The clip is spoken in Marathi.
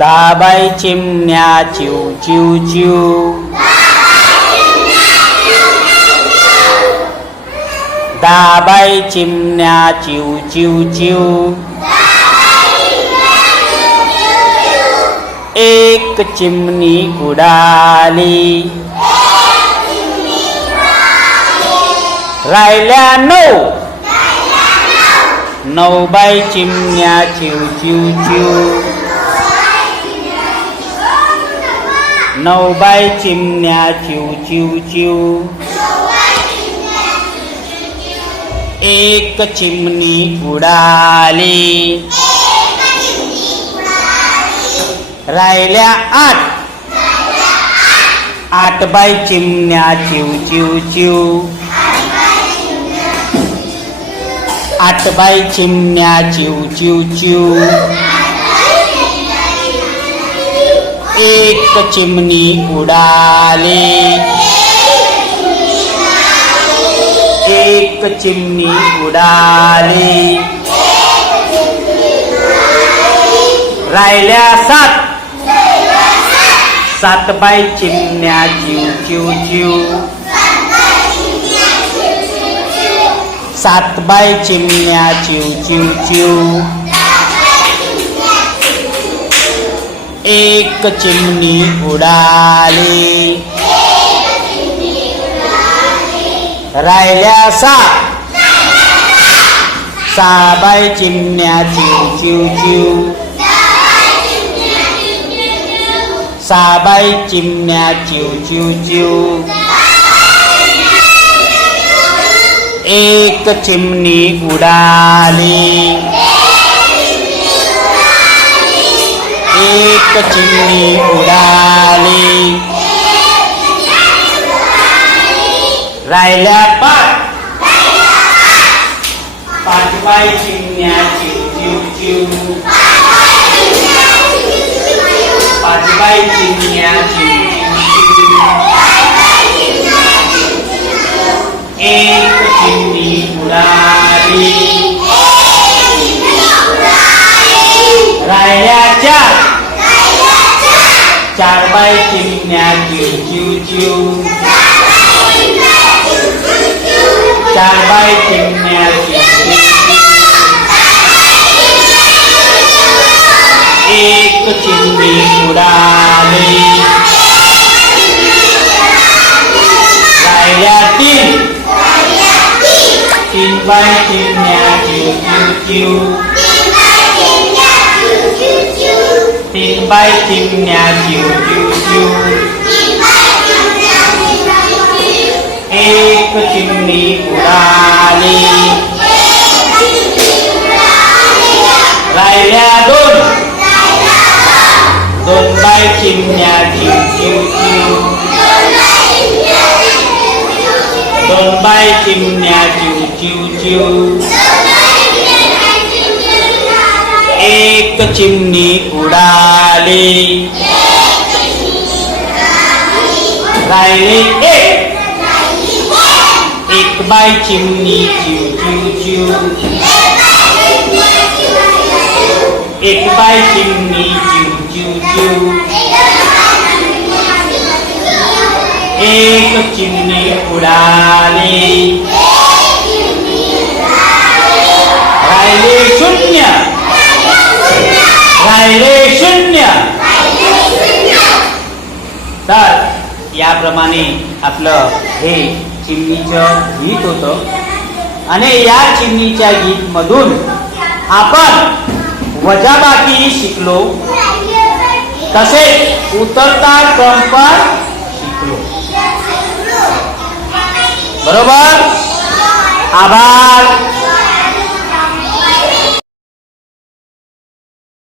दाबाई चिमण्या चिव चिव चिव. दाबाई चिमण्या चिव चिव चिव. एक चिमणी उडाली राहिल्या नऊ. नऊ बाई चिमण्या चिव चिव चिव. नऊ चिमण्या चिव चिव चिव. एक चिमणी उडाली. राहिल्या आठ. आठ बाई चिमण्या चिव चिव चिव. आठ बाई चिमण्या चिव चिव चिव. एक चिमणी उडाली. एक चिमणी उडाली. राहिल्या सात. सात बाई चिमण्या चिव चिव चिव सात बाई चिमण्या चिव चिव चिव एक चिमणी उडाली. राहिल्या सात. साबाई चिमण्या चिव चिव. चिव चिमण्या चिव चिव चिव. एक चिमणी उडाली. एक चिमणी उडाली राहिल्या पाच पाच बाई चिमण्या चिव चिव चिव पाच बाई चिमण्या चिव चिव चिव एक चिमणी उडाली chàng bay chim nhà chiều chiều chiều chàng bay chim nhà chiều chiều chiều có chim đi của đà đi lại ra tin tin bay chim nhà chiều chiều chiều tiếng bay chim nhà chiều chiều chiều ê, có chim đi ra đi lại ra đôn đôn bay, chim nhà chiều chiều chiều đôn bay, chim nhà chiều chiều chiều એક ચીમની ઉડાડી રાયલી એક એક બાય ચીમની ચીવ ચીવ ચીવ એક બાય ચીમની ચીવ ચીવ ચીવ એક ચીમની ઉડાડી રાયલી શૂન્ય राहिले शून्य. तर याप्रमाणे आपलं हे चिमणीचं गीत होतं. आणि या चिमणीच्या गीत मधून आपण वजाबाकी शिकलो. तसेच उतरता क्रम पण शिकलो बरोबर? आभार.